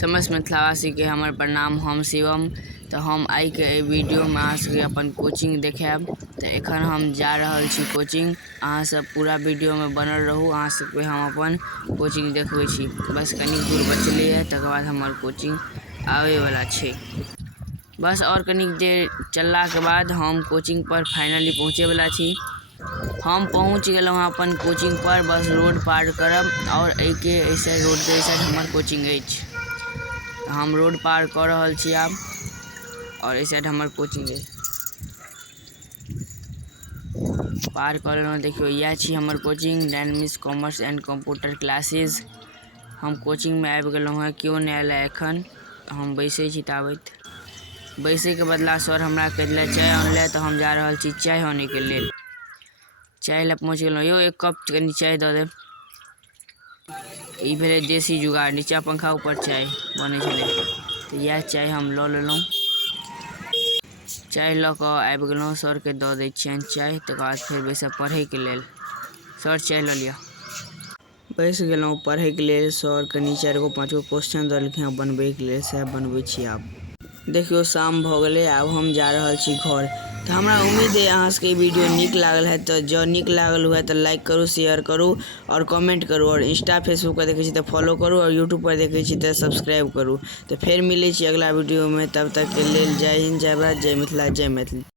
समस्त मिथिलावासी के हमर प्रणाम। हम शिवम। तो हम आई के वीडियो में अहाँ सबके अपन कोचिंग देखाब। तो एखन हम जा रहल छी कोचिंग। अहाँ सब पूरा वीडियो में बनल रहू। अहाँ सबके हम अपन कोचिंग देखबै छी। बस कनी दूर बचले है, तकर बाद हमर कोचिंग आवे वाला छै। बस और कनिक देर चलला के बाद हम कोचिंग पर फाइनली पहुँचे वाला छी। हम पहुँच गेलहुँ हँ अपन कोचिंग पर। बस रोड पार करब और एके ऐसे रोड के साइड हमर कोचिंग अछि। हम रोड पार कर रहल छी आब, और इस साइड हमर कोचिंग है। पार कर लेलहुँ। देखियो यह छी हमर coaching, dynamics commerce and computer classes. हम कोचिंग में आबि गेलहुँ हैं। क्यों नहीं आयल एखन हम बैसे छी। ताबत बैसे के बदला सर हमरा कह दिले चाय आनले, तो हम जा रहल छी चाय आने के लेल। चाय ला पहुँच गेलहुँ। यो एक कप कनी चाय दऽ देब। ई भेलै देसी जुगाड़, नीचा पंखा ऊपर चाय बनै छलै। तो यह चाय हम लऽ लेलहुँ। चाय लऽ कऽ आबि गेलहुँ। सर के दऽ दै छियनि चाय। तकर बाद फेर बैसब पढ़ै के लेल। सर चाय लऽ लिअ। बैस गेलहुँ पढ़ै के लेल। सर कनी 4 5 गो क्वेश्चन देलखिन हँ बनबै के लेल, सएह बनबै छी आब। देखियो शाम भऽ गेलै, आब हम जा रहल छी घर। तो हमरा उम्मीद है अहाँ सबके वीडियो नीक लागल है। तो जँ नीक लागल हुए तो लाइक करू, शेयर करू और कमेंट करू। और इंस्टा फेसबुक पर देखै छी तो फॉलो करू, और यूट्यूब पर देखै छी तो सब्सक्राइब करू। तो फिर मिलै छी अगला वीडियो में। तब तक के लेल जय हिंद, जय भारत, जय मिथिला, जय मैथिली।